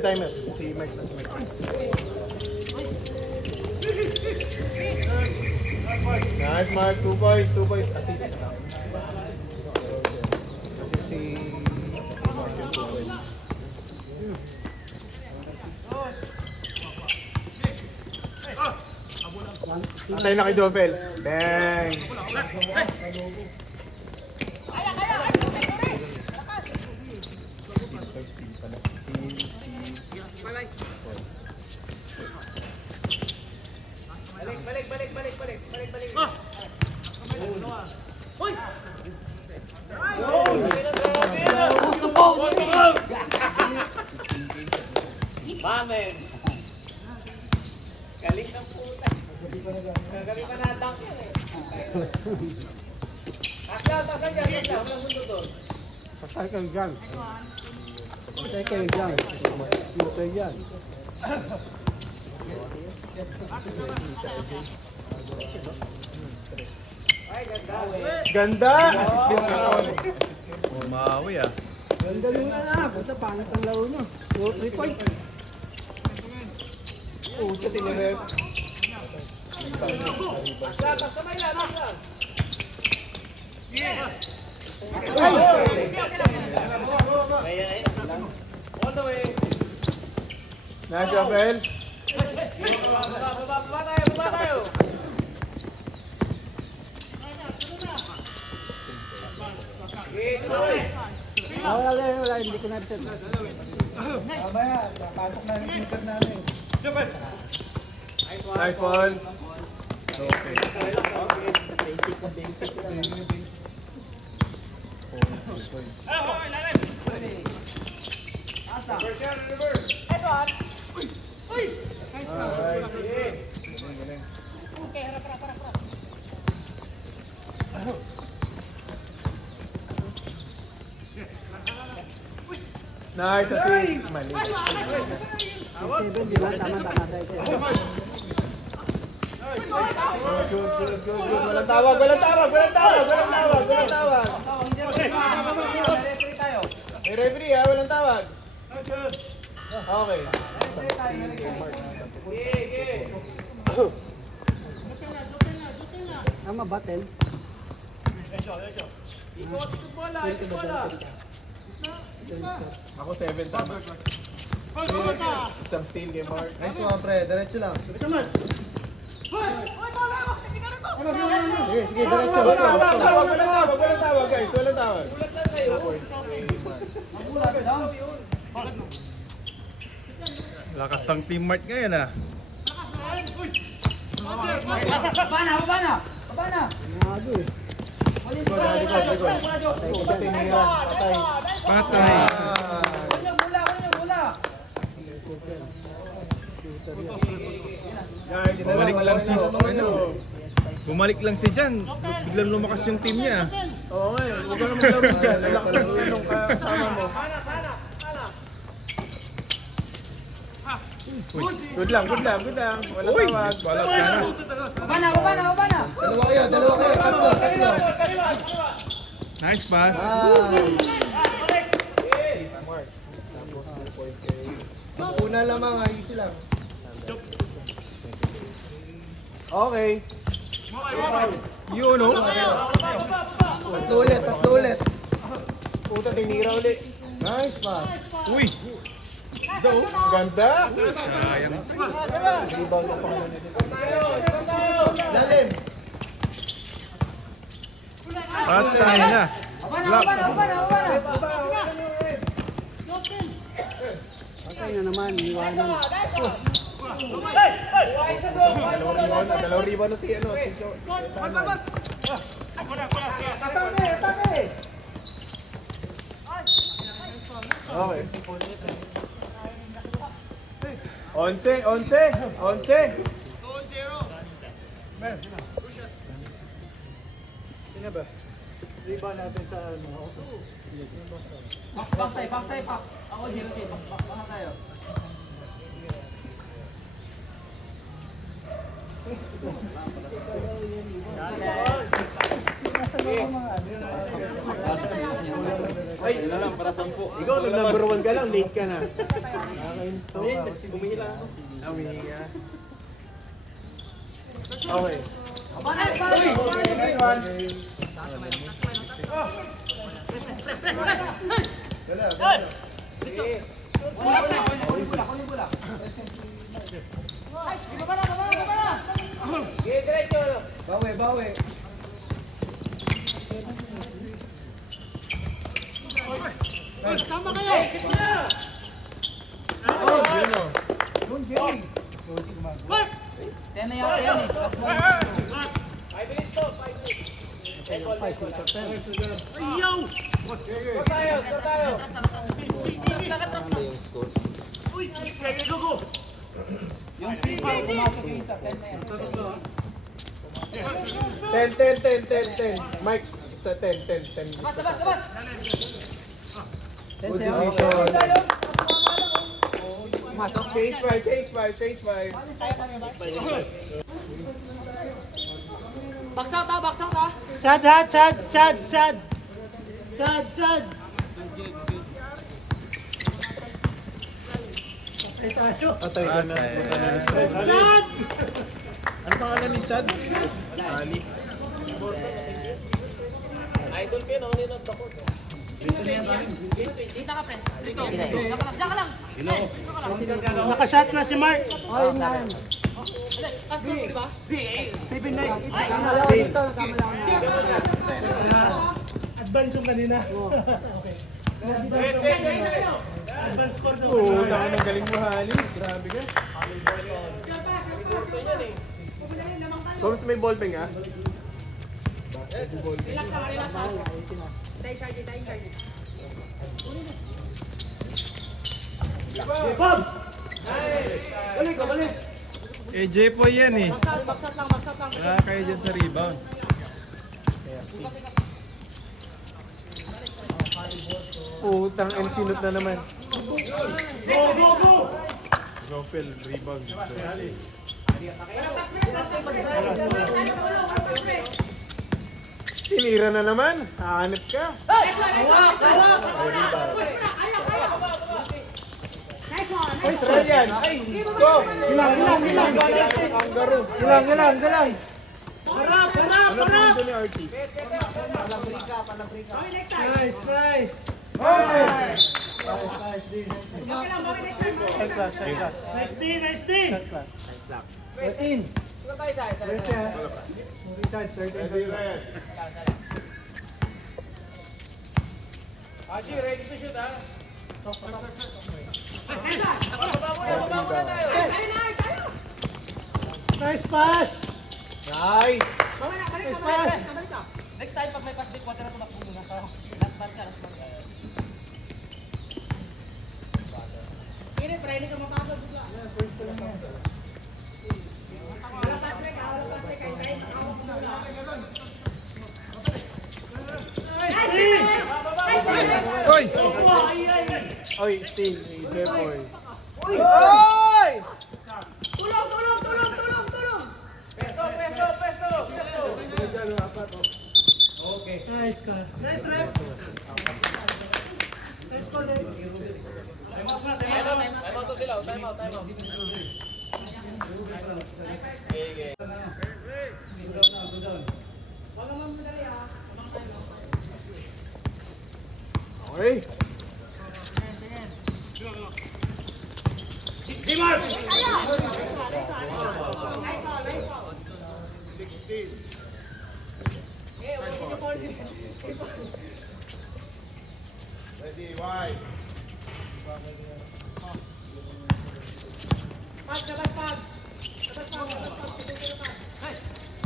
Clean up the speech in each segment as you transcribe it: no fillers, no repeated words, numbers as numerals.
Timer. Si Mike na si Mike. Nice, Mark. 2 points. 2 points. Assist. Assist si Mark yung 2 points. Antay na kay Jopel. Bang! Balik. Mamen. Galing ng puta. Galing pa natang yan eh. Tasan dyan. Walang mundo doon. Patay kayo dyan. Patay kayo dyan. Patay dyan. Ganda! Assist din ka. Umawi ah. Ganda nyo na. Basta pangit ang laro nyo. 3 points. Pucha, tinirep. Nice, Jopel. Baba tayo. Wala. Hindi ko na-set. Mamaya, pasok na yung keeper namin. Nice one. Okay. Nice assist. Mali. 7, di ba? Tama. Good. Walang tawag. May referee ha, walang tawag. Okay. Tama ba, 10? Ako 7 tama. Isang steal kay Mark. Nice one, pre. Diretso lang. Sige, diretso. Walang tawag guys. Walang tawag. Lakas ng team Mart ngayon ah. Baba na! Nago eh. Likod. Tinira. Patay. Patay. Guys, Bumalik lang si Bumalik lang si Jan. Biglang lumakas yung team niya. Oo nga eh. Huwag ka na maglaro dyan. Relax lang yun nung kasama mo. Good lang. Walang tawag. Balak sana. Baba na! Dalawa kayo. Tatlo. Nice pass. Una lamang, easy lang. Okay. Yun oh. Tatlo ulit. Puta, tinira ulit. Nice pass. Uy. Ganda. Sayang. Lalim. Patay na. Block. Patay na naman. Iwanan. Dalawang riba na si ano. Si Jo. Okay. 11. Tingnan ba? Riba natin sa ano. Box tayo. Ako, 0K. Box tayo. Ay, Ay, na lang, para 10. Ikaw, nag-number 1 ka lang, late ka na. Umihila ako. Umihinga. Okay. Bawi, bawi. Yun, Jerry. Ten na yata yan eh. Last one. 5 minutes to, 5 minutes. Yung pinaka pumasok yung isa, 10 na yan. 10. Mike, sa 10. Tabat, tabat, tabat! Good decision. Change 5. Box out ah, box out ah! Chad ha, Chad. Atay ka na. Chad! Ano pangalan ni Chad? Ali. Idol kayo, nakunin ang takot. Dito ka, friend. Dito. Diyan ka lang. Nakashot na si Mark. Pass ko, di ba? Advance yung kanina. Okay. Advance score daw. Oo, ng galing mo, Hali. Grabe ka. Thomas, may ballpen ka? Eh, Jepoy yan eh. Baksat lang. Wala kayo dyan sa rebound. Utang and sinot na naman. Gopel, rebound. Tinira na naman. Hahanap ka. Nice try yan. Ay, stop. Ilang. Kangaroo. Galang. Ano dito ni Archie? Nice. Nice D. Haji, ready to shoot ah. Nice pass. Nice. Next time, pag may pass break, huwag ka na tumakbo muna. Last man ka. Kini, Friday ka mapasok bigla. Wala pass break, wala pass break. Kahit makawag mo muna. Hoy! Oy, Sting. Jepoy. Tulong! Pesto! Nice ka. Nice rep. Nice call, Dave. Time out to sila. Time out. Okay. Ready, wide.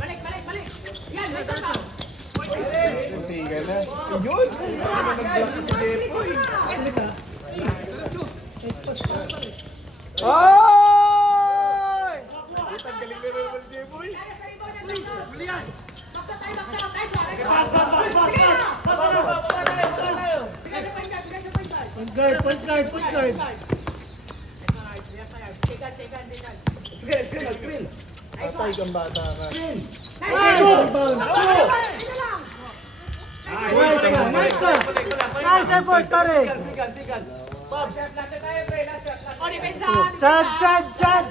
Balik! Yan, may isa pa! Kunti ka na. Yun! Ano nag-block si Jepoy? Ay! Ang galing na naman ni Jepoy. Baksa tayo! Nice one! Bigay sa point guard! Point guard. Second. Patay kang bata ka. Rebound. Nice ka, nice ka. Nice effort, pare. Chad, Chad, Chad.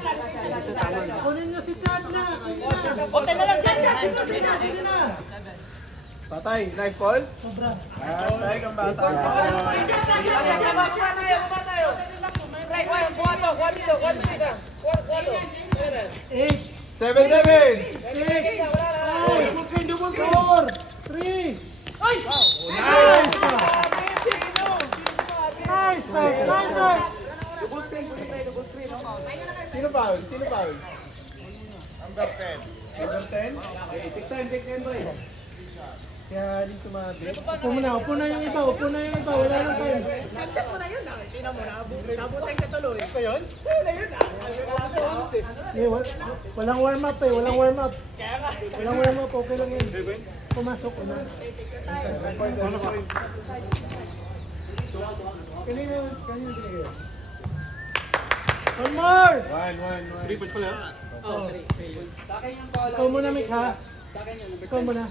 Kunin nyo si Chad na. Okay na lang dyan. Kunin na. Patay, nice ball. Patay kang bata. Eight, 7-7. six, five, 4, 3. Nice, nice, nice, nice. Sino foul? Sino foul? Number 10. Number 10? Take time, boy. Si Haling sumabit. Upo muna, upo na yung iba, upo na yung iba. Wala nang time. Check mo na yun. Tingnan mo na. Nabutang ka tuloy. Ito yun? Eh, walang warm up eh, walang warm up. Walang warm up, okay lang yun. Pumasok ko na. Kanina binigay. One more! 1. 3 points pala. Ikaw muna, Mick, ha? Ikaw muna.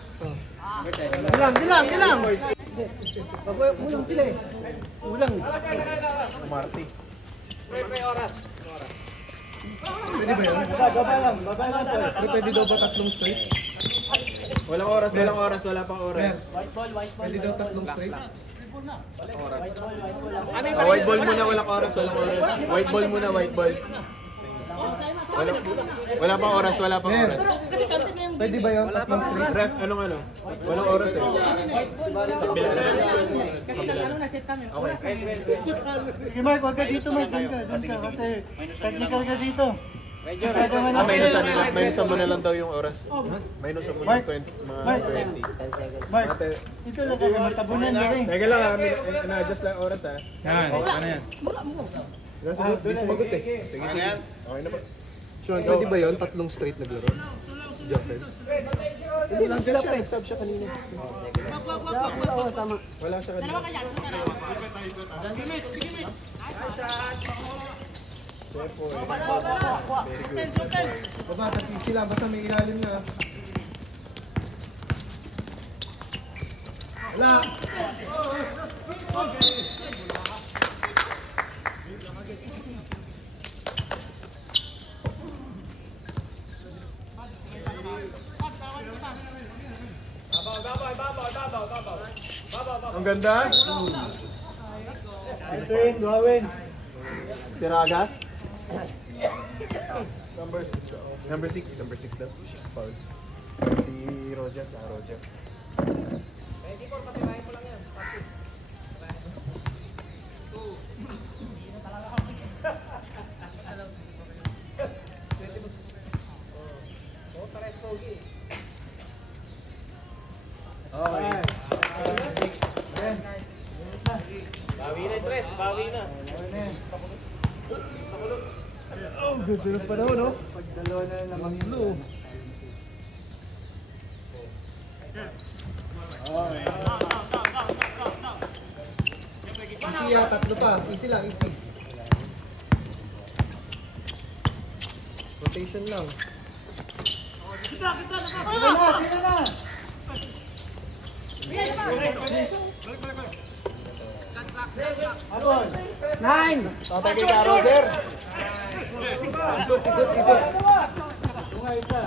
Dilang! Ulang sila eh. Ulang. Marty. Baba lang, Paul. Pwede daw ba tatlong straight? Walang oras, wala pang oras. Pwede daw tatlong straight. White ball muna, walang oras. White ball muna, white ball. Wala pang oras. Pwede ba yun? Tatlong straight. Ref, anong ano? Walang oras eh. Sige, Mark, wag ka dito, Mark. Doon ka. Kasi technical ka dito. Minusan mo na lang daw yung oras. Minusan mo na 20, mga 20. Mark, dito lang ka matabunan na rin. Teka lang ha, na-adjust lang oras ha. Yan, ano yan? Magot eh. Sige. Okay na ba? Sean, pwede ba yun? Tatlong straight naglaro? Jeffrey? Hindi lang, siya. Nag-sub siya kanina. Oo, tama. Wala siya kanina. Baba, kasi sila. Basta may ilalim na. Wala. Ang ganda. Swing, Dwawin. Si Ragas. Number 6 daw. Foul. Si Roger. Roger. Okay. Bawi na, Tres. Bawi na. Oh, ganda ng panahon, no? Pag dalawa na lamang yung loob. Easy ya, tatlo pa. Easy lang, easy. Rotation lang. Sino na? Abon. 9. Tatay kay ka, Roger. Tunga isa.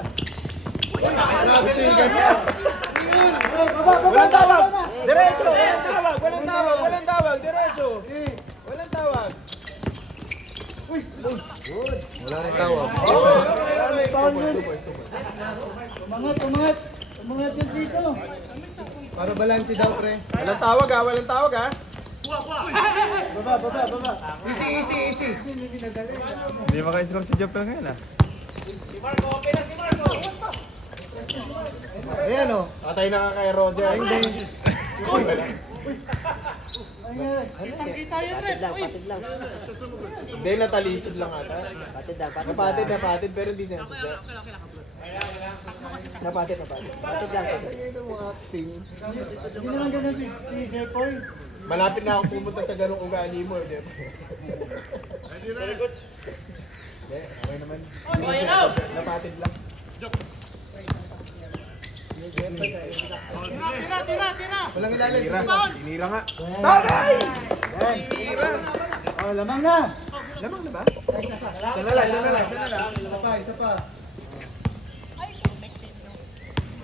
Walang tawag. Diretso. Walang tawag. Diretso. Walang tawag. Wala rin tawag. Umangat yan dito. Para balansi daw, pre. Walang tawag ha. Baba. Easy. Hindi maka-score si Jeffrey ngayon ah. Ayan, o. Patay na ka kay Roger. Patid lang. Hindi, natalisod lang ata. Napatid, pero hindi sinasadya. Napatid. Patid lang kasi. Hindi naman ganun si Jepoy. Malapit na ako pumunta sa ganung ugali mo. Hindi, okay naman. Napatid lang. Walang ilalim. Tinira nga. Oh, lamang na. Lamang na ba? Isa na lang. Isa pa.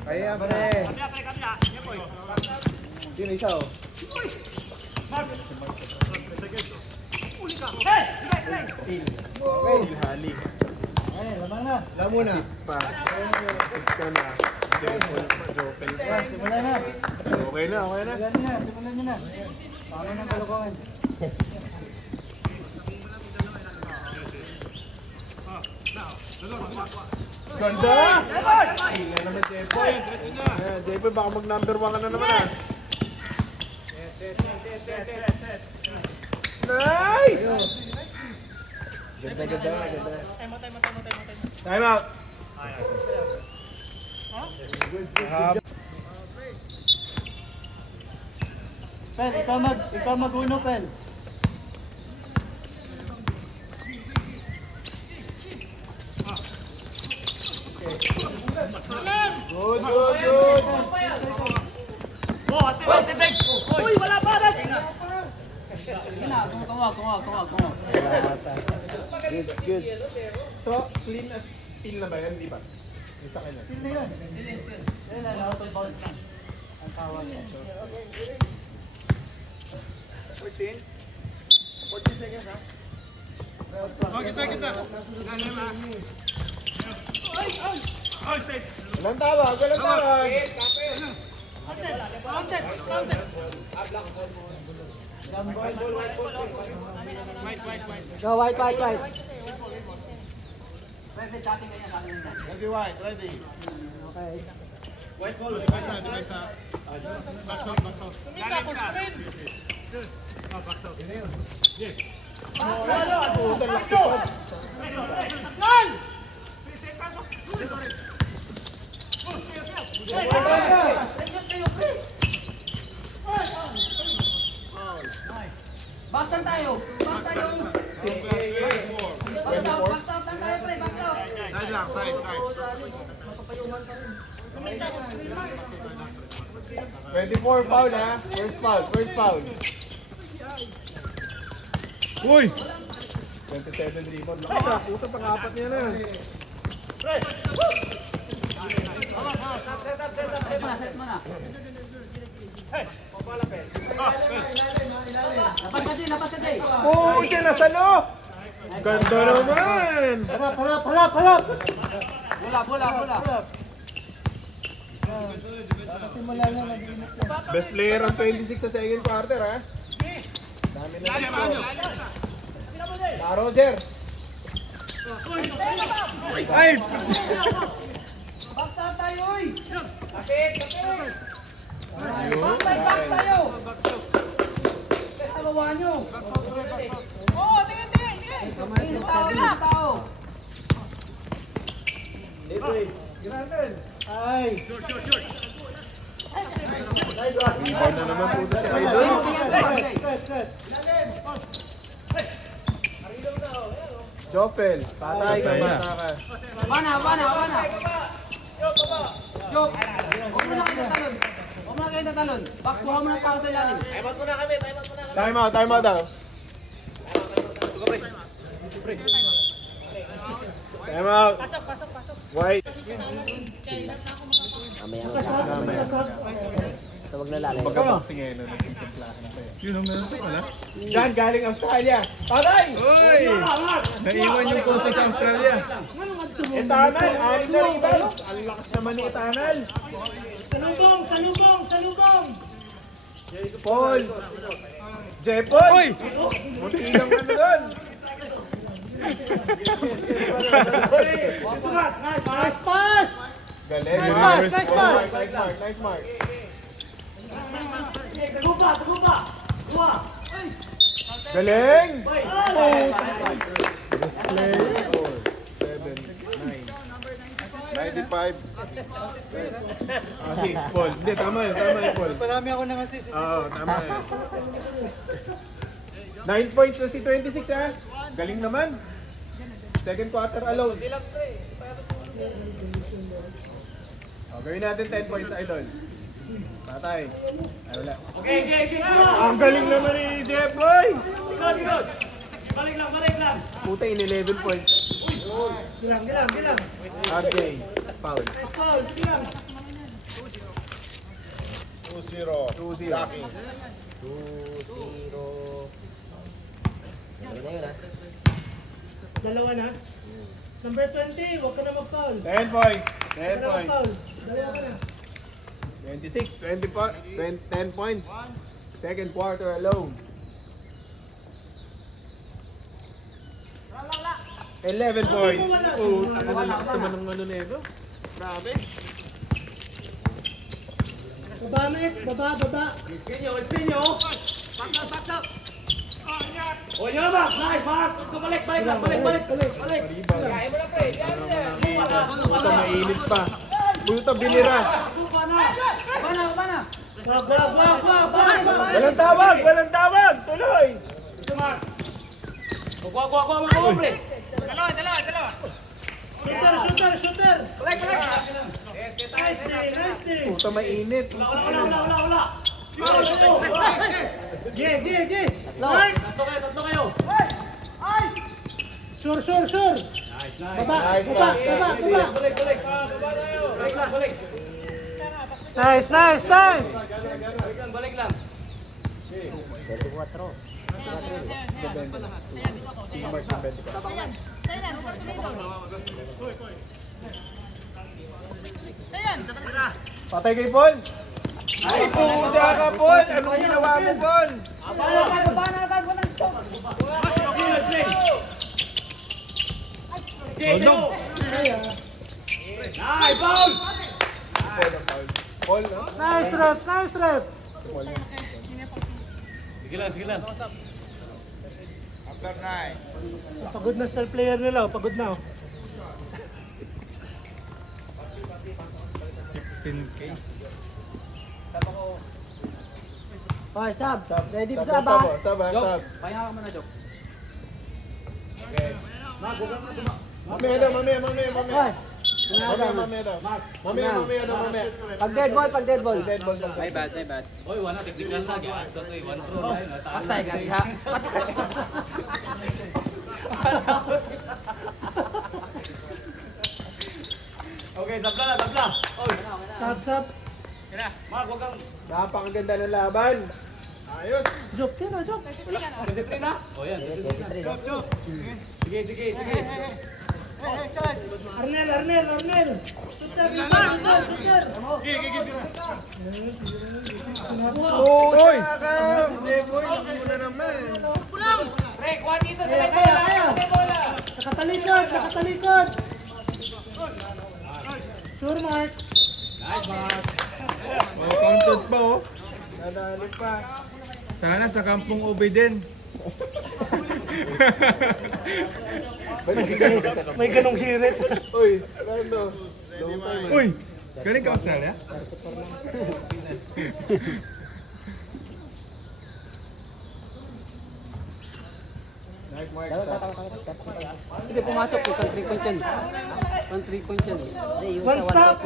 Kaya pre. Sino isa oh? Hali. Ay, lamang na. Alam mo na. Pa. Ito na. Jopel. Ayan, simulan na. Okay na. Simulan nyo na. Paano ng kalokohan? Ganda! Tingnan naman Jepoy. Ayan, Jepoy baka mag number 1 ka na naman ah. Nice! Ganda. Time out. Pel, ikaw mag-uno, Pel. Good. Uy, wala pa rin! So, clean as steel na ba yan? Di ba? Yung sa kanya. Hindi yan. Ayun lang, out of bounds lang. Ang tawag niya. 14 seconds ha? Walang tawag. Go, white. Ready, White. Ready. Okay. White ball. Divide sa. Back out. Baksan tayo! Box tayo! Box out lang tayo, pre! Box out! Side lang, side. 24 foul ha. First foul. Uy! 27 rebound. Lakas ha. Puta pang-apat niya na. Set mo na. Lapas ka, Jay! Puta, nasalo! Ganda naman! Harap! Bola! Simula na, nag-init na. Best player ang 26 sa second quarter ha. Dami na ito. Roger! Ay! Box out tayo, uy! Box tayo! Tagawa nyo! Oo, tingin! Tingin tao! Ay! Rebound na naman po si Idol. Set. Jopel, patay ka, bata ka. Wana! Job! Huwag mo na kayo tatalon! Bakbuhan mo ng tao sa ilalim! Time out daw. Time out. Pasok. White. Magkaboxing ngayon na nagtitimplahan na sa'yo. Yun ang meron pala. Diyan, galing Australia. Patay! Uy! Naiwan yung puso sa Australia. Etanal, 6 na rebounds. Ang lakas naman ni Etanal. Salubong! Paul! Jepoy! Munti lang ano doon. Pass! Galing. Nice mark. Galing! 95. Assist, Paul. Hindi, tama yun, Paul. Marami ako nang assist. Oo, tama yun. 9 points na si 26 ha. Galing naman. Second quarter alone. Gawin natin 10 points, idol. Patay. Ay, wala. Okay. Ang galing naman ni Jeff Boy! Balik lang. Puta, in 11 points. Gilang. RJ, foul. 2-0. Lucky. 2-0. Dalawa na. Number 20, huwag ka na mag-foul. 10 points. 10 Huwag ka na points. mag-foul. Dalawa ka na. 26, 10 points. Second quarter alone. 11 points. Oh, ang lakas naman ng ano nito. Grabe. Baba, Mek. Baba. Espinyo. Pass out. Oh, yun ba? Nice, Mark. Balik. Puta, mainit pa. Puta, binira. Bana. Walang tawag. Tuloy. Kuha, pre. Shooter. Nice day. Puta, mainit. Wala. Ge. Tatlo kayo. Sure. Baba. Balik. Nice. Balik lang. Patay kay Paul. Ay, puja ka, Paul. Anong ginawa mo, Paul? Nice, foul. Paul, no? Nice rep. Sige lang. After 9. Pagod na star player nila. Pagod na. 15K. Hoy, sub. Ready Sab, ba sub? sab. Pahinga ka muna, Jok. Mamaya daw. Hoy. Mamaya. Pag dead ball. Dead ball lang. My bad. Oy, wala. Technical na. Gias ko to eh. One throw. Patay ka. Okay, sabla. Oy. Sub. Mark, huwag kang... Napakaganda ng laban. Ayos. Joke na. 23 na? O yan. Sige. Arnel. Shooter. Uy! Jeboy, laki mo na naman. Pre, kuha dito sa may Kaya. bola. Nakatalikod. Sure, Mark. Oh, counted pa, oh. Nadali pa. Sana sa kampong Ube din. May ganong hirit. Uy, Rando. Uy, galing ka Australia? Nice, Mark. Hindi pumasok ko sa 3 point yan. 3 point yan. One stop.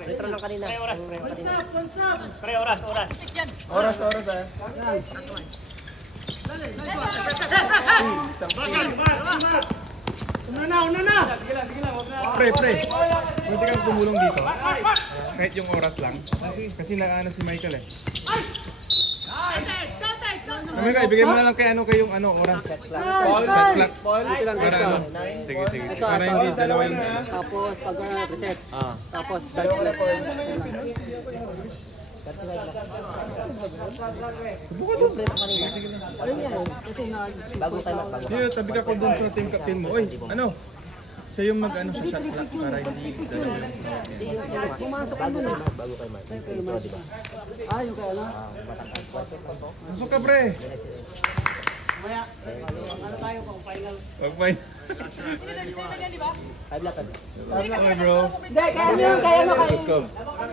Retro lang kanina. One stop. Pre, oras. Oras, ah. Una na. Sige lang. Huwag na. Pre. Pwede kang tumulong dito. Kahit yung oras lang. Kasi naano si Michael eh. Kami ka, ibigay mo na lang kay yung oras. Paul. Shot clock. Paul, ito lang Para dito. ano? Sige. Para hindi dalawa yung... Tapos pag reset. Tapos start ulit. Yung play mo kanina. Ano yan? Ito na. Bago tayo bago. Hindi, tabi ka ko dun sa team captain mo. Oy, ano? Siya yung mag-ano sa shot clock para hindi dalawa yung... Pumasok ka dun eh. Bago kayo man. Diba? Yung kaya ano? Masok ka, pre. Wag pa yun. High blood. Okay, bro. Hindi, kaya ano kay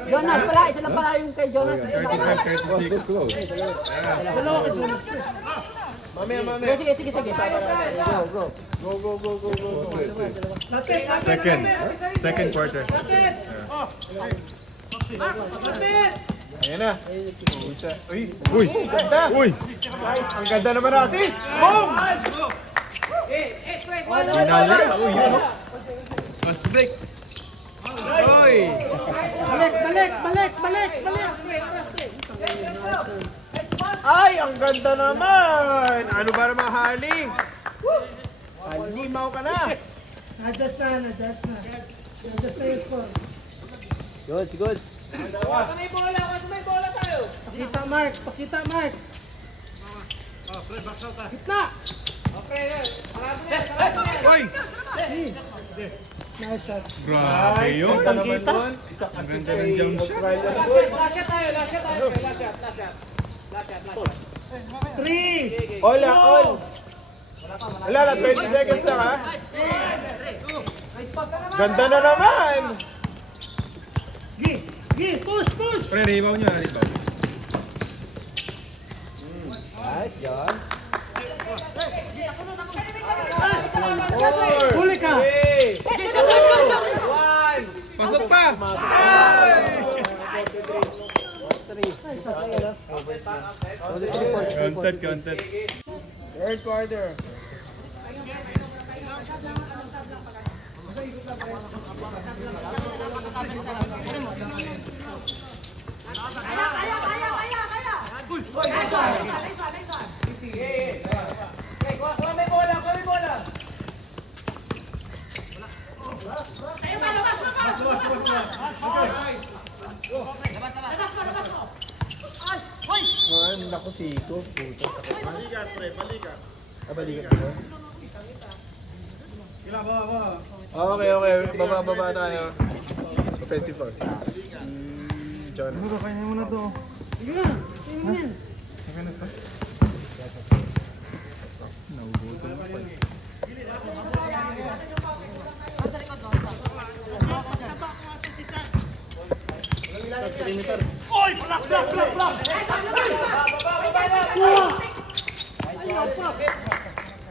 Jonas pala. Ito lang pala yung kay Jonas. 35, 36. Mamaya. Sige. Sama natin. Go. Lapit. Second quarter. Lapit. Lapit. Ayan na. Uy! Ganda! Uy! Nice! Ang ganda naman na assist! Boom! Ginali! Uy, yun o. Fast break! Uy! Balik. Ay! Ang ganda naman! Ano ba naman, Hali? Limaw ka na! Adjust na. Adjust na yung score. Good. Pakita, Mark. Gitna. Uy! Nice shot. Grabe yun! Ang kita! Isang assist kay Australia. Three. All! Wala na, 20 seconds lang ha. Ganda na naman! Gi, push. Pre, rebound nyo, rebound. Nice, John. Huli ka. Pasok pa! Ay! Counted. Third quarter. Naku, siko. Balikat, pre. Balikat. Balikat mo? Okay. Baba tayo. Offensive foul. John. Kakainin mo na to. Sige na. Saka na to. Naubutan mo pa.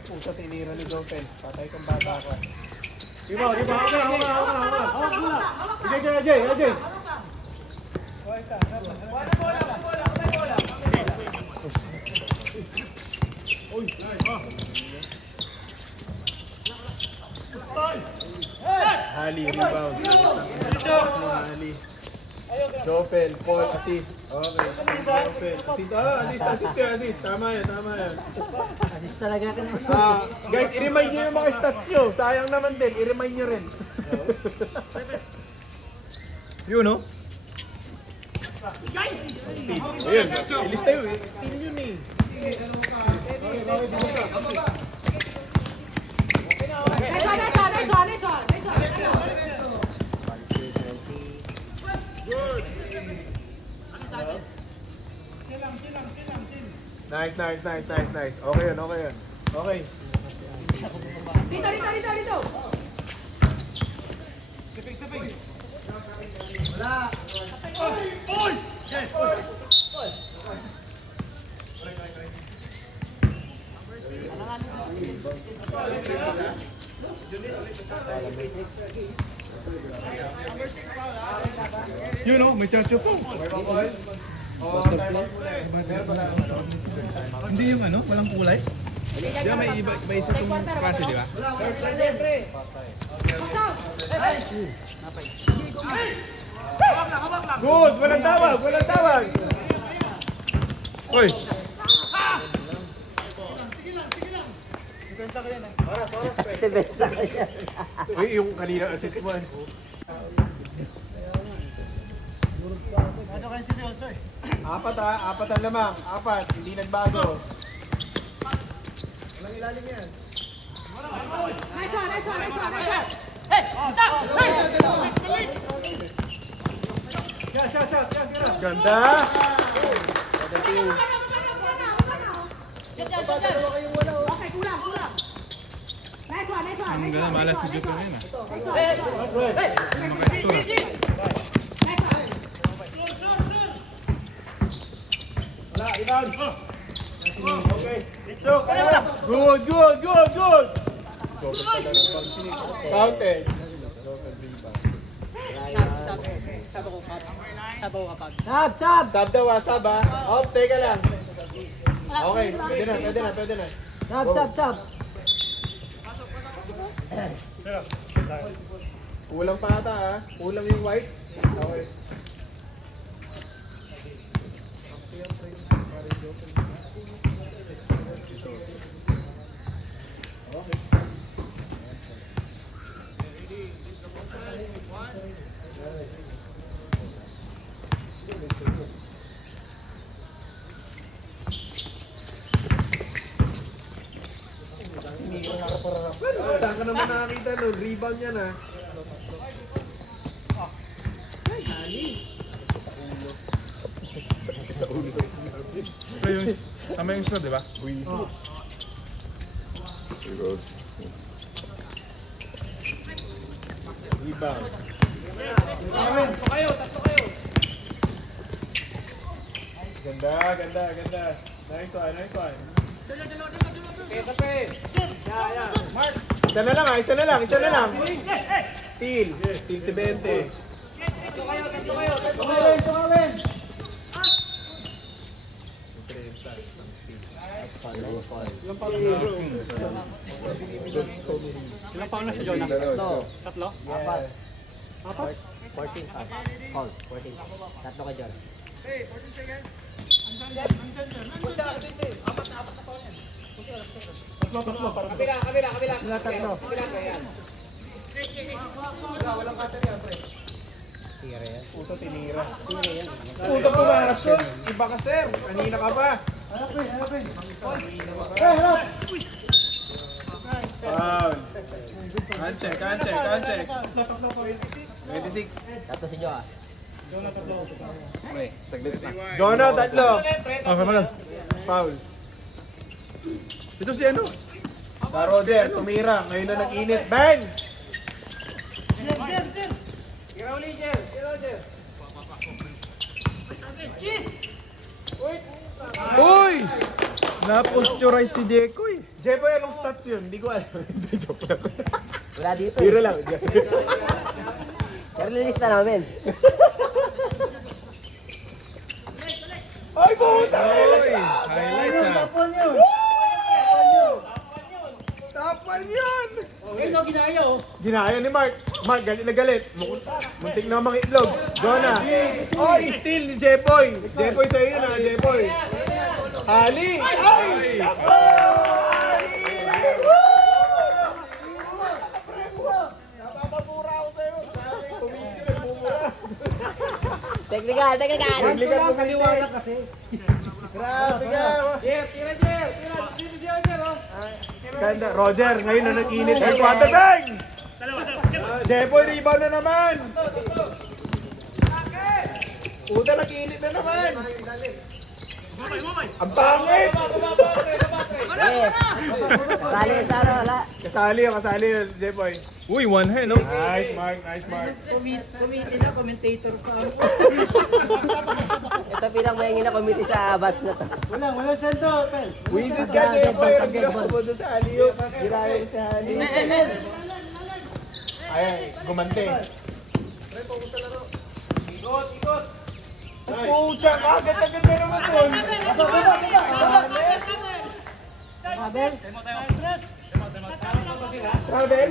Pusa, tinira ni Jopen. Patay kang bata ka. Riba. Hawak mo na. Ajay. Hali, rebound. Hali. Jopen, Paul, assist. Okay. Assist. Tama yan. Assist talaga ka naman. Guys, i-remind nyo yung mga stats nyo. Sayang naman din, i-remind nyo rin. Yun, no? Ayun, ilista yun. Steal yun eh. Nice. Okay yun. Okay. Dito. Yun, no? May chacho po. Hindi yung ano, walang kulay. Di ba may iba isa itong kasi, di ba? Good! Walang tawag! Uy! Uy, yung kanina assist mo. Ano kayo seryoso eh? Apat ang lamang. Hindi nagbago. Walang ilalim yan. Ganda! Okay, kulang. Nice one. Ang ganda, malas si Juto rin ah. Wala, rebound. Okay. Good, good, good, good! Counted. Sab, sab! Sub daw ah, sub ah. Ops, teka lang. Okay, pwede na, pwede na, pwede na. Sab, sab, sab! Kulang pa ata ah. Kulang yung white. Okay. Saan ka naman nakakita nun? Rebound yan ah. Ito yung, tama yung score, di ba? Rebound. Ganda, ganda, ganda. Nice one, nice one. Isa na lang ah, isa na lang, isa na lang. Steal. Steal si Bente. Ilang paano si Jonah? Tatlo? Apat. 14 pa. Hold, 14. Tatlo ka dyan. Sila tatlo. Tira yan. Puto tinira. Puto pumarap yun. Iba ka sir. Kanina ka pa. Foul. Uncheck, uncheck, uncheck. 26. Tatlo si Joa. Jonah, tatlo. Okay, magal. Foul. Ito si ano? Sa Roger, tumira. Ngayon na nag-init. Bang! Uy! Na-posturize si Dekoy. Jepoy, anong stats yun? Hindi ko alam. Hindi, joke lang. Wala dito Biro eh. lang. Pero lilista namin. Ay, puta! Uy! Highlights ha. Tapan yan! Okay, no, ginaya oh. Ginaya ni Mark. Mark, galit na galit. Muntik na mga itlog. Jonah. Oy, steal ni Jepoy. Jepoy sa'yo yun ha, Jepoy. Ali! Ay! Nako! Ali! Napapapura ako sa'yo. Kumigil, nagmumura. Technical, technical! Technical kumigil. kasi. Grabe ka. Tira, oh. Ganda. Roger, ngayon na nag-init. Ay, kwanta bang! Jepoy, rebound na naman! Puta, nag-init na naman! Ang pangit! Yes! Kasali sa ano, wala. Kasali yun, Jepoy. Uy, one hand, no? Nice, Mark, nice, Mark. Committee na, commentator pa. Ito pinakmayangin na committee sa batch na to. Wala sento, Pel. Wizard ka, Jepoy. Ang ginawa mo doon sa Aliyo. Ginaya ko sa Aliyo. Ay, gumante. Pucha ka, ganda-ganda naman doon. Abel? Travel?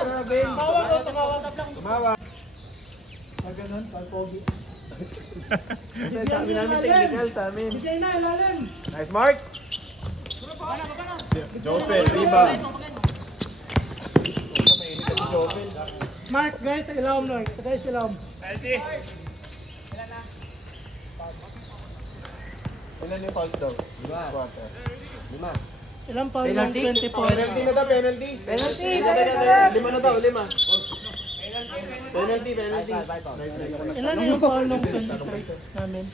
Travel. Tumawa. Ang dami namin technical sa amin. Bigay na, ilalim. Nice, Mark. Jopel, rebound. Mark, guys, ilawam lang. Guys, ilawam. Ilan yung fouls daw? 5. Ilang pa lang? 24. Penalty na daw, penalty. Penalty! Lima na daw, lima. Penalty, penalty. Ilan na yung foul ng 23 namin?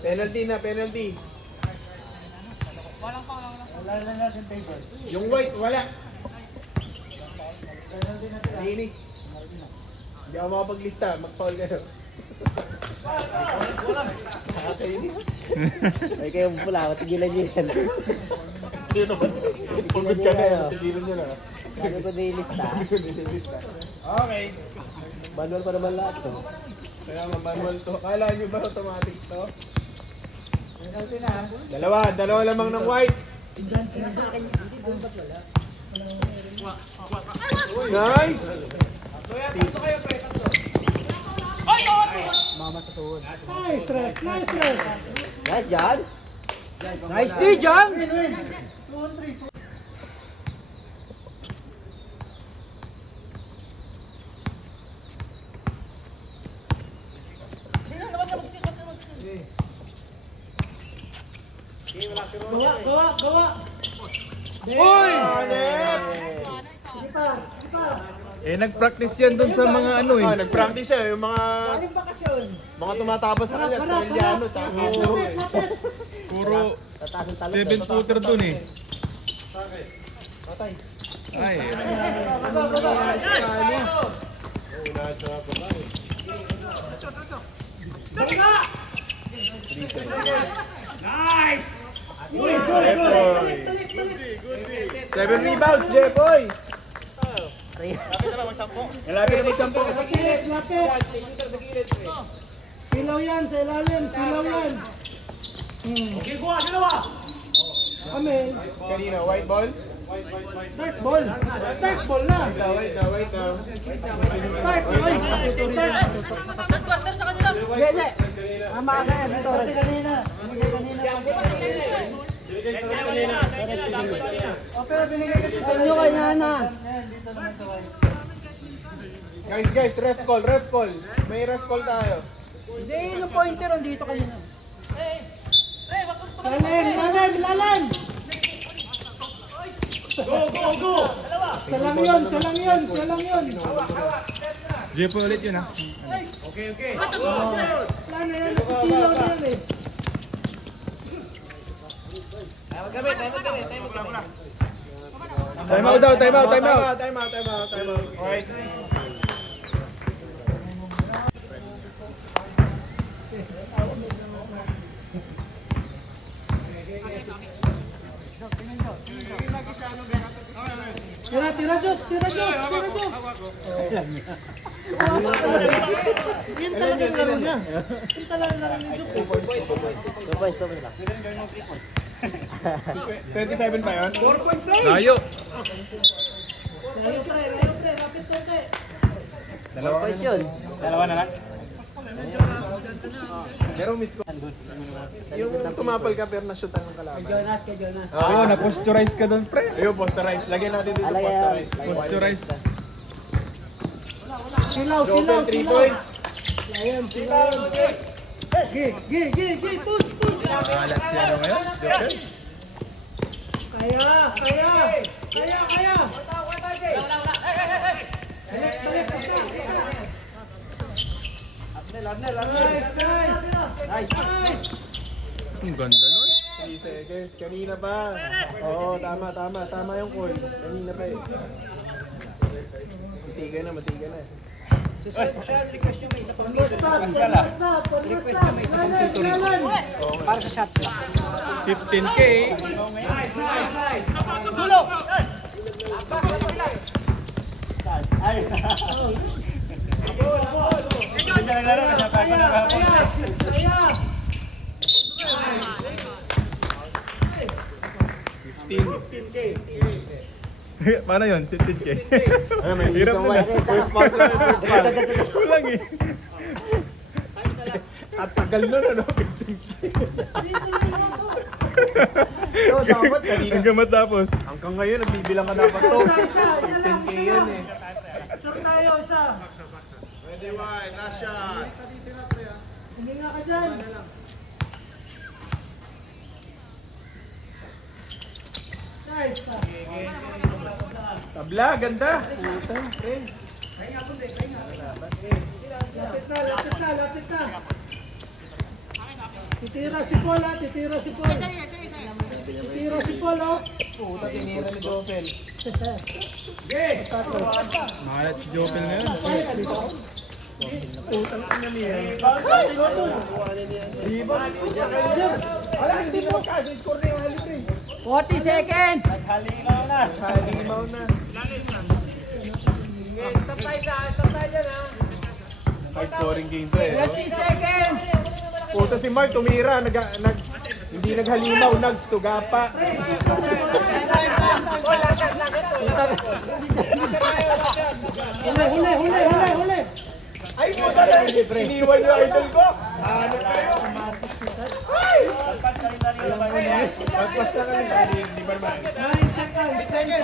Penalty na, penalty. Wala na natin table. Yung white, wala. Linis. Hindi ako makapaglista, mag-foul kayo. Ay kayo pula, tigilan niyo yan. Pagod ka na eh. Tigilan nyo na. Ano ko nilista? Okay. Manual pa naman lahat to. Kaya manual to. Kala nyo ba automatic to? Dalawa lamang ng white. Nice! Nice, ref. Nice, ref. Nice, John. Nice D, John! Gawa. Uy! Net! Sige pa. Eh, nag-practice yan dun sa mga ano eh. Nag-practice siya. Yung mga Bakasyon. tumatapos sa kanya. Australiano. Tsaka Puro Tataas ang talon. 7-footer dun eh. patay. Ay, Nice! Tulik. 7 rebounds, Jepoy! Malapit na magsampo. Lapit. Silaw yan, sa ilalim. Silaw yan. Okay, kuha, dalawa! Kami. Kanina, white ball? Dark ball. Dark ball na. Wait na. Dark. Ay. Hindi. Tama ka yan. Ito. Kasi kanina. Pero binigay kasi sa inyo kaya na. Guys, ref call. May ref call tayo. Hindi, yung pointer dito kanina. Lalim. Go! Salang yun. Jepo ulit yun ah. Okay. Plano yan, nasisilaw na yan eh. Time out daw, time out. Time out. Okay. Tira, Jok. Yan talaga yung laro niya. Yan talaga yung laro niya, Jok. 2 points lang. 27 pa yun? 4 point play! Layo. Layo pre. Rapid konti. 2 points yun. Dalawa na lang. Pero miss ko. Yung tumapal ka pero na-shootan ng kalaban. Oo, na-posturize ka dun, pre. Ayun, posterize. Lagyan natin dito Alagay posterize. Posturize. Silaw. Open 3 points. Ayan, silaw. Gi, push. Alat si ano ngayon? Joker? Kaya. Nice. Ang ganda nun. 3 seconds. Kanina pa. Oo, tama yung call. Kanina pa eh. Matiga na. Para sa shot. 15K. Paano yun? 15K. Hirap na na. First foul lang. Kulang eh. At tagal nun, ano? So, dapat kanina. Hanggang matapos. Hanggang ngayon, nagbibilang ka dapat to. 15K yan eh. Shot tayo, isa. Ready, wide, last shot. Hindi nga ka dyan. Nice pa. Tabla, ganda. Putang, pre. Lapit na. Titira si Paul. Oh. Puta, tinira ni Jovel. Makalat si Jopel ngayon. Putang ina niya. Rebound sa kanya. Wala, hindi naman kasi score na yung halip eh. 40 seconds! Halimaw na. High scoring game to eh. 30 seconds! Puta si Mark, tumira. Hindi naghalimaw, nagsuga pa. Huli! Ay, puta na. Iniwan yung idol ko. Ano kayo? Ay! Pagpas na kami. Hindi ba naman? 9 seconds! Second.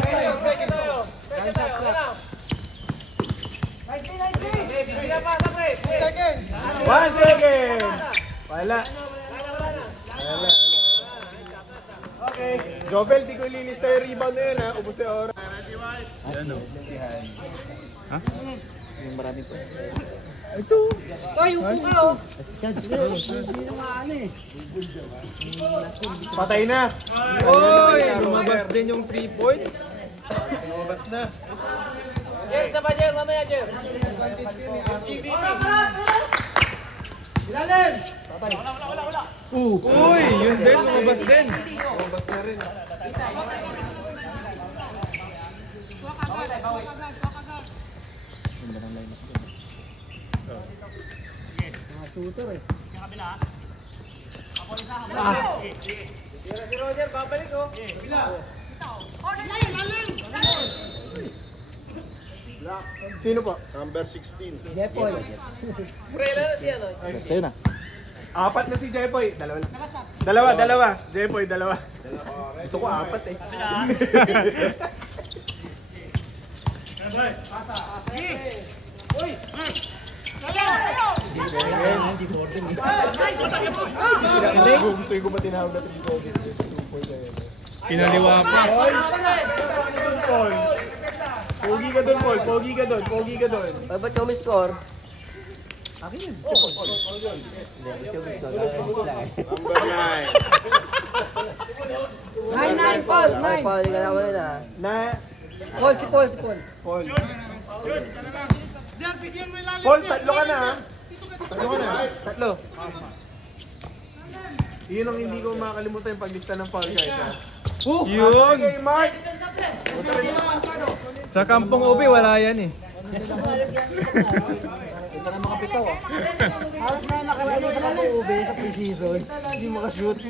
1 second. Wala. Okay. Jobel, di ko ililista yung rebound na yun ha. Ubus yung oras. Hoy, upo kayo! Hindi na maano eh. Patay na. Oy, lumabas din yung 3 points. Lumabas na. Uy, yun din, lumabas din. Lumabas na rin. Sino po? Number 16. Jepoy. Sa'yo na. Apat na si Jepoy. Dalawa lang. Dalawa. Jepoy, dalawa. Gusto ko apat eh. Gusto ko ba tinawag na 3 goals? Pinaliwa pa. Pogi ka doon, Paul. Pogi ka doon. Ba't yung may score? Number 9. 9, Paul! 9! Paul, hindi ka naman na. Paul, si Paul. Paul, tatlo ka na ha? Tatlo. Yun ang hindi ko makakalimutan yung paglista ng foul guys ha? Yun! Okay, Mark! Sa kampong ubi, wala yan eh. Halos na nakalalo sa mga ube sa pre-season. Hindi makashoot.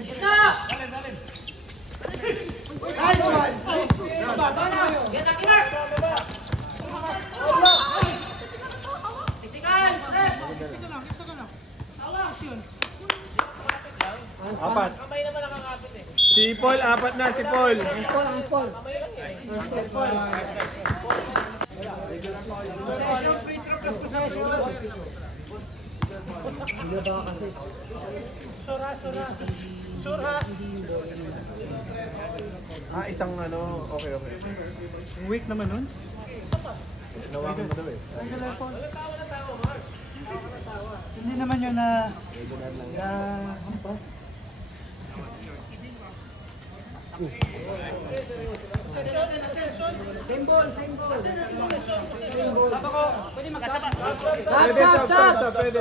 Apat. Si Paul, apat na si Paul. Paul. Isang ano, okay. Week naman nun. Nawakan mo daw eh. Hindi naman yun na hampas. Same ball. Pwede, stop. Pwede.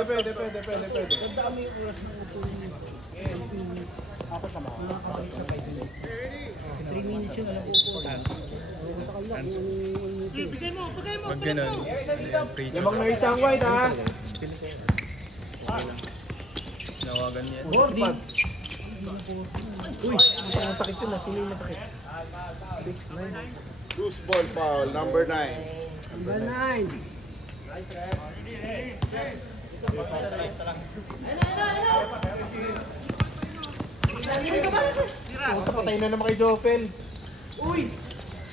Pag ganun. Lamang na isang white ha. Nawagan yan. Uy, ang sakit yun. Sino yung masakit? Loose ball foul. Number 9. Number 9. Patay na naman kay Jopel. Uy!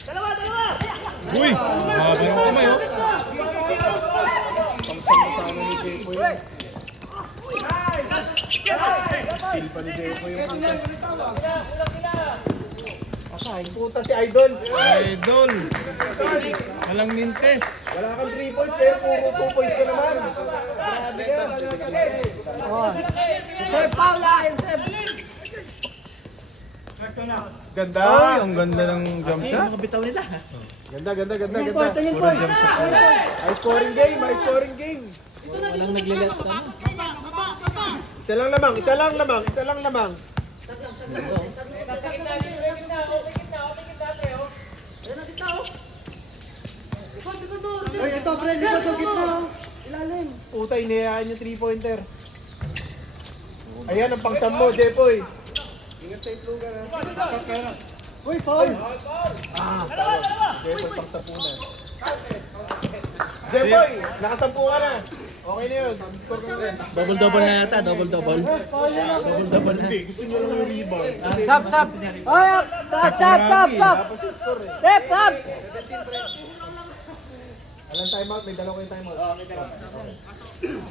Mahabang yung kamay oh. Pangsama-sama ni Jepoy. Still pa ni Jepoy yung pangkat. Puta si Idol. Idol! Walang nintes. Wala kang 3 points, pero puro 2 points ka naman. Grabe ka. Sir Paula and Sir Ganda. Ay, ang ganda ng jump shot. Ganda. Tingin po. High scoring game. Walang naglilat ka. Isa lang lamang, isa lang lamang, isa lang lamang. Oy, ito, pre, likod o gitna. Ilalim. Puta, inayaan yung 3-pointer. Ayan ang pang-sambo, Jepoy. Ingat sa itlugan ha. Uy, foul. Jepoy, pang-sapunan. Jepoy, nakasampu ka na. Okay na yun. Score ka na rin. Double-double na yata, double-double. Double-double na. Gusto nyo lang yung rebound. Sab, sab! Oy, sab, sab, sab, sab! Rep, sab! Alam timeout, may dalawa kayong timeout.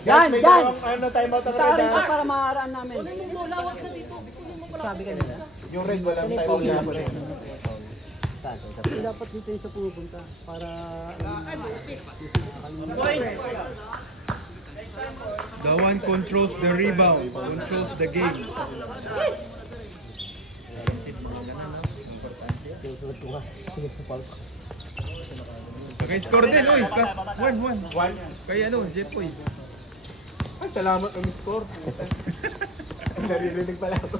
Yan, May yan! dalawang ano, timeout ang red Saan ka ha. para maharaan namin? Sabi ka nila. Yung red walang timeout na ako rin. Dapat dito yung sa pupunta para... The one controls the rebound, controls the game. Naka-score din, oy. Plus 1-1. Kaya ano, Jepoy. Ay, salamat ang score. Naririnig pala ako.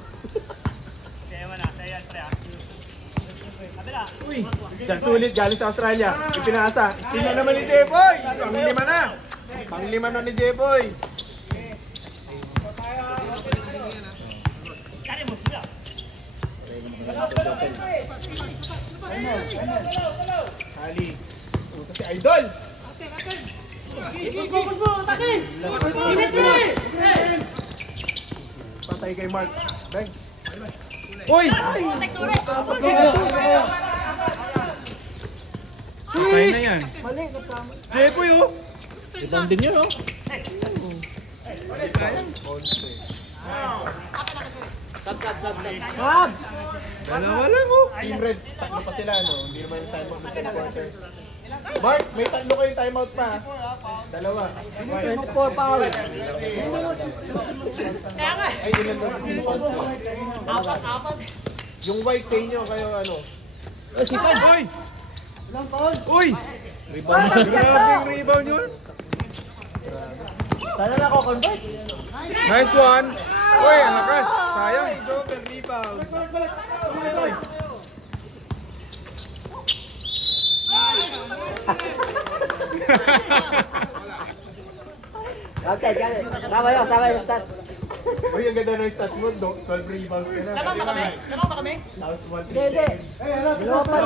Uy, dyan sulit galing sa Australia. Ipinasa. Steal na naman ni Jeboy. Pang-lima na. Pang-lima na ni Jeboy. Ali. Ito si Idol. Patay kay Mark. Bang. Uy! Patay na yan. Jepoy, oh. Ibang din yun, oh. Sab! Dalawa lang, oh. Team Red, tatlo pa sila, no? Hindi naman yung timeout ng third quarter. Mark, may tatlo kayong timeout pa. Dalawa. 24 foul. Ay, ilan ba yung fouls ko? Yung white sa inyo, kayo ano? Uy! Uy! Grabe yung rebound yun. Sana na ako convert. Nice one. Uy, ang lakas. Sayang. Ay, Joker, rebound. Okay, galing. Sama yung stats. Uy, ang ganda ng stats mo, 12 rebounds ka na. Tama ba kami? Tapos 1 Hindi, hindi. Dalawa pa.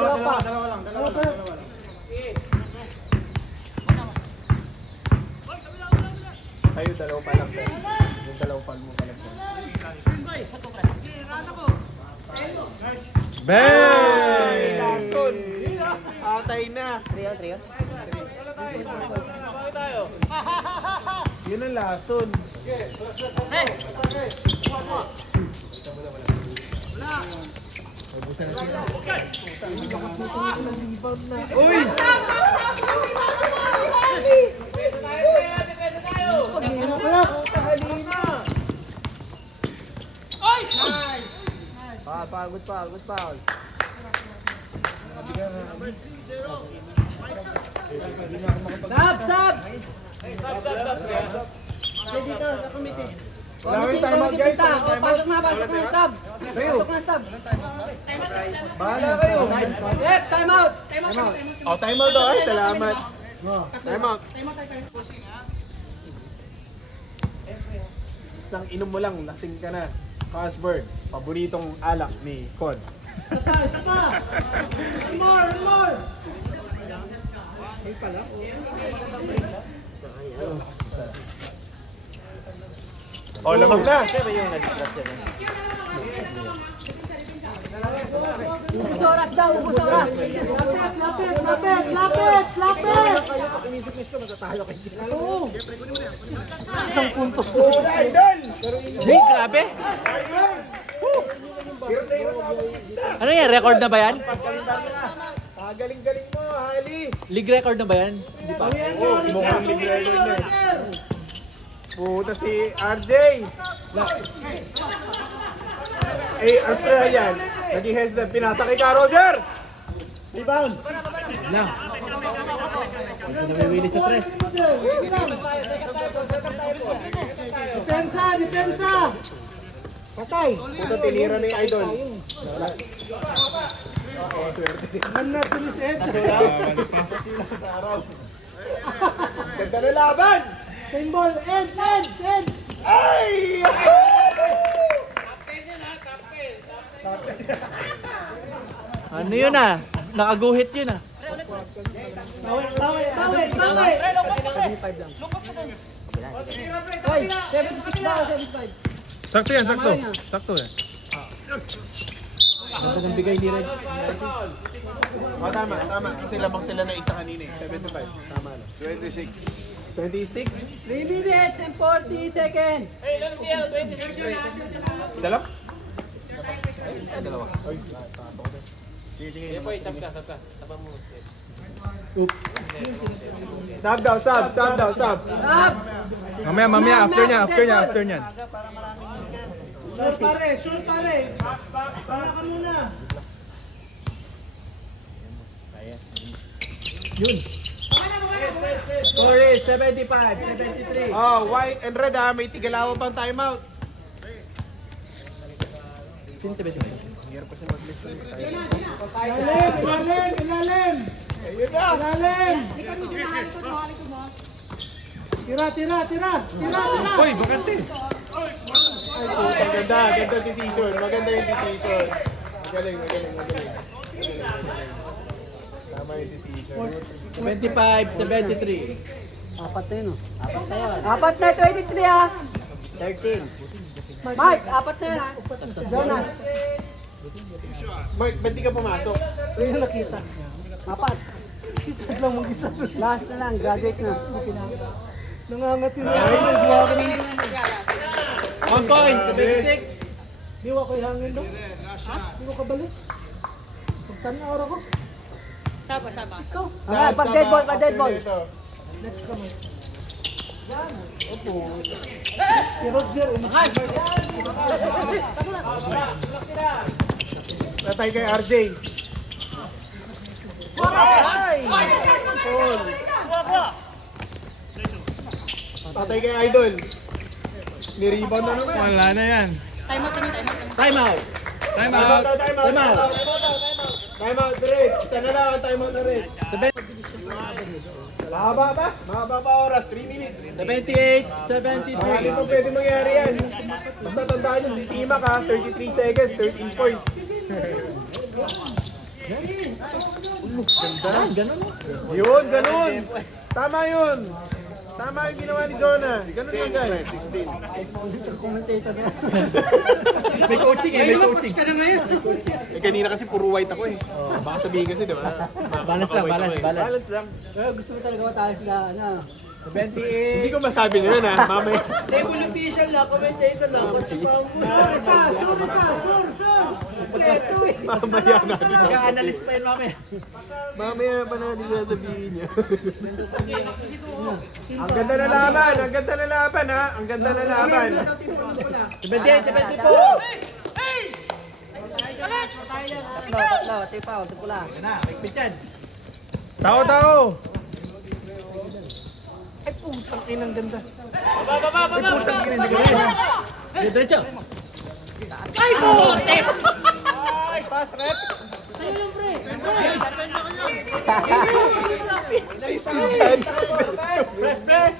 Tayo, dalawa pa lang. Sir. Yung dalawa pa mo pa lang. Sir. Bang! Lason! Atay na! Trio. Yun ang lason. Uy! Good foul. Sab! Dito, sa committee. Wala kayong timeout, guys. Walang timeout. Pasok na, tab. Pasok na, tab. Bahala kayo. Rep, time out. O, timeout daw. Ay, salamat. Timeout. Isang inom mo lang, lasing ka na. Carlsberg, paboritong alak ni Con. Isa pa. More. O, lamang na. Ubus oras daw, ubus oras. Isang puntos. O, Idol! Hey, grabe. Ano yan? Record na ba yan? Galing-galing mo, Hali. League record na ba yan? Hindi pa. Oh, mukhang league record na. Puta si RJ. Australian. Naging heads na pinasa kay Ka Roger. Rebound. Namimili sa tres. Depensa, depensa! Patay! Puto tinira ni Idol. Man na tulis Ed. Ganda na laban! Same ball, Ed, Ed, Ed! Ay! Ano yun ah? Nakaguhit yun ah. Bawi, bawi, bawi, bawi! Hoy, 76 ba? 75. Sakto yan, sakto. Sakto yan. Ganda ng bigay ni Red. Oh, tama, tama. Kasi lamang sila na isa kanina eh. 75. Tama na. 26. 26? 3 minutes and 40 seconds. Isa lang? Sub daw, sub, sub daw, sub. Mamaya, after niyan. Shoot pare, shoot pare! Para ka muna! Score is 75, 73. Oh, white and red ha. May tigalawa pang timeout. Sino 75? Ilalim, ilalim, ilalim! Ayun na. Ilalim! Tira, tira, tira! Tira, tira! Hoy, bakante. Ang ganda, ganda decision. Maganda yung decision. Magaling, magaling, magaling. Tama yung decision. 75, 73. Apat na yun, oh. Apat na, 23 ah. 13. Mark, apat na yan ah. Jonah. Mark, ba't di ka pumasok? Ayun yung nakita. Apat. Isip lang mag-isa. Last na lang, graduate na. Nangangati na. 1 point, 76. Di ko kayo hangin doon. Di ko kabalik. Pagtan na araw ko. Ah, pag dead ball, pag dead ball. Si Roger. Natay kay RJ. Patay kay Idol. Ni-rebound na naman. Wala na yan. Time out. Time out. Time out. Time out, Red. Isa na lang ang time out na Red. Mahaba pa? Mahaba pa oras. 3 minutes. 78, Marami 73. pang pwede mangyari yan. Basta tandaan nyo si Timac ha. 33 seconds, 13 points. Ganun. Yun, ganun. Tama yun. Tama yung ginawa ni Jonah. Ganun lang guys. 16. May coaching eh, may coaching. Eh kanina kasi puro white ako eh. Baka sabihin kasi, di ba? Balance lang, balance. Balance lang. Pero gusto mo talaga matayos na, ano. 78. Hindi ko masabi na yun ha. Mamaya. Table official lang, commentator lang. Coach Pambo. Isa, sure, isa, sure, sure. Mamaya natin sasabihin. Ka-analyst pa yun mamaya. Mamaya pa natin sasabihin niya. Ang ganda na laban. Ang ganda na laban ha. Ang ganda na laban. 78, 74. Tatlo, tipa, sa pula. Pichan. Tao. Ay putang inang ganda. Diretso. Ay, puti! Ay, pass rep. Si Jan. Press.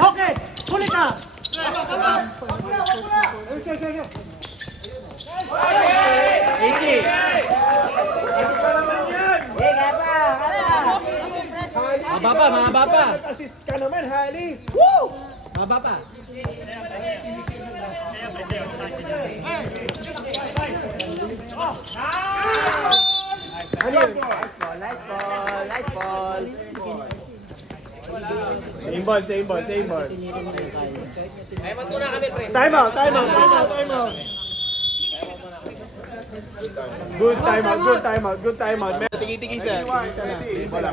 Okay, huli ka. Okay, okay, okay. 80. Ano pa naman yan? Mahaba pa. Assist ka naman, Hali. Woo! Mahaba pa. Ano yun? Light ball. Same ball. Time out. Good time out. May tigi-tigi siya. Wala.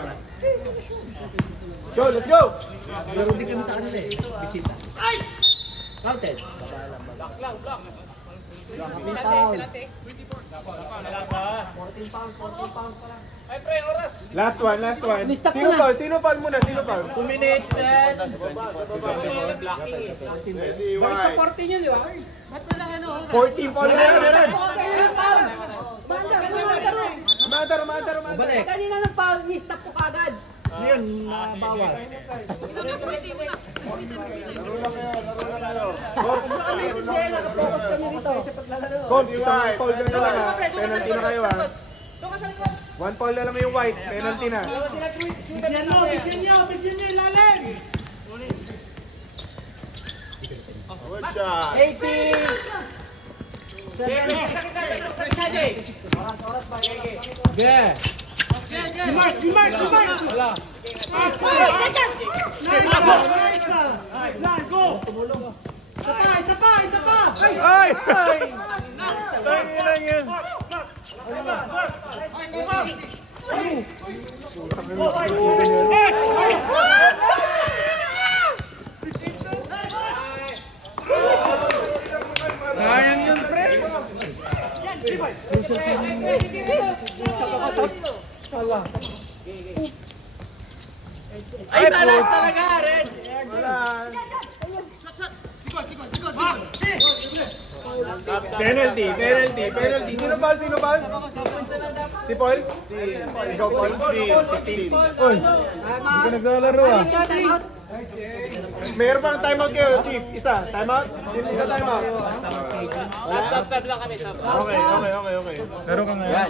Let's go. Laro din kami sa kanila eh. Bisita. Counted. Last one, last one. Lista ko Sino na. foul? Sino foul muna? Sino foul? 2 minutes, set. Bakit sa 14 yun, di ba? 14 foul na yan, meron. Okay na yung foul. Bandar, Umadar, umadar, umadar. kanina ng foul, lista po kagad. Yun, bawal. Kami hindi, nakapokus kami dito. Coach, isang foul ka na lang ha. Penalty na kayo ha. One foul na lang yung white. Penalty na. Bigyan nyo ilalim! 80. Yeah. Mark! Wala. Nice ka! Nice, go! Isa pa! Ay! Tangin lang yan. Sayang yun, pre. Ay, balas talaga, Red. Wala. Penalty. Sino foul? Si Paul? Ikaw, Paul. 16. Oy, hindi ka naglalaro ah. Time out. Mayroon pang timeout kayo, Chief. Isa, timeout? Sino ka timeout? Sub lang kami, sub. Okay. Meron ka ngayon?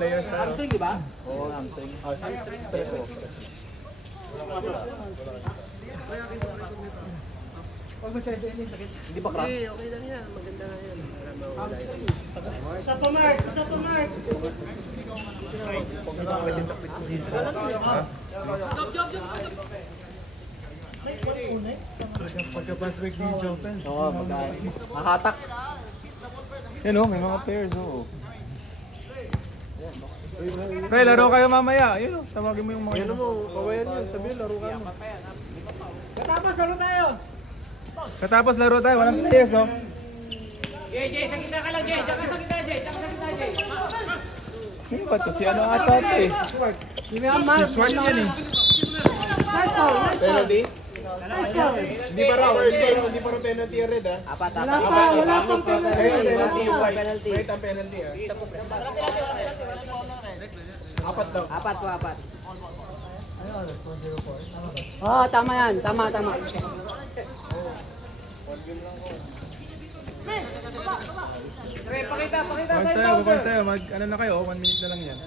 Players na. Hamstring, di ba? Isa pa, Mark! Pagka-pass break ni Jopen. Oo, mahatak. Yan o, may mga players o. Pre, laro kayo mamaya. Yun o, tawagin mo yung mga... Yan mo, kawayan nyo. Sabihin, laro kayo. Katapos, laro tayo. Katapos laro tayo, walang players o. Jay, sa kita ka lang, Jay. Tsaka sa kita, Jay. Sino ba to? Si ano ata ito eh. Si Swart yan eh. Nice foul. Penalty? Hindi pa raw, hindi pa raw penalty yung red ah. Wala pang penalty. Ayun, penalty yung white. White ang penalty ah. Apat. Oh, tama yan. Tama. Pagkas tayo. Ano na kayo, 1 minute na lang yan.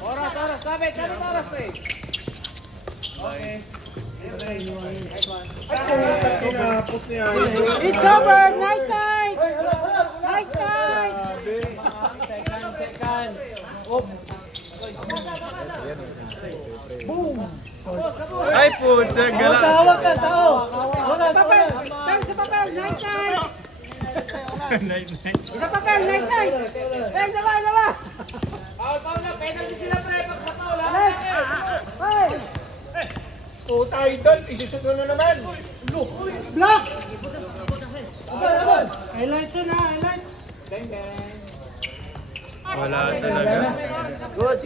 Oras. Sabit, pre. Tapos niya. It's over. Night. Second. Ay puta, gala. Sa papel. Night. Night. Isa papel. Night. Isa pa. Foul na, penalty sila, pre. Pag sa foul, Puta idol, isusut mo na naman. Block! Highlights yun ha, highlights! Wala talaga. Good.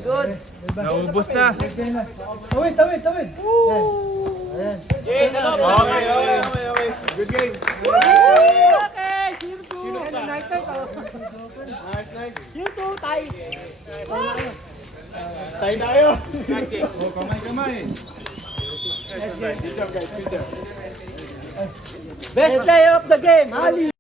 Naubos na. Tawid. Jay, sa loob. Okay. Good game. Okay. Sino Night. Nice. You two, tie. Tayo tayo. Oh, kamay. Good job guys, good job. Best player of the game, Ali.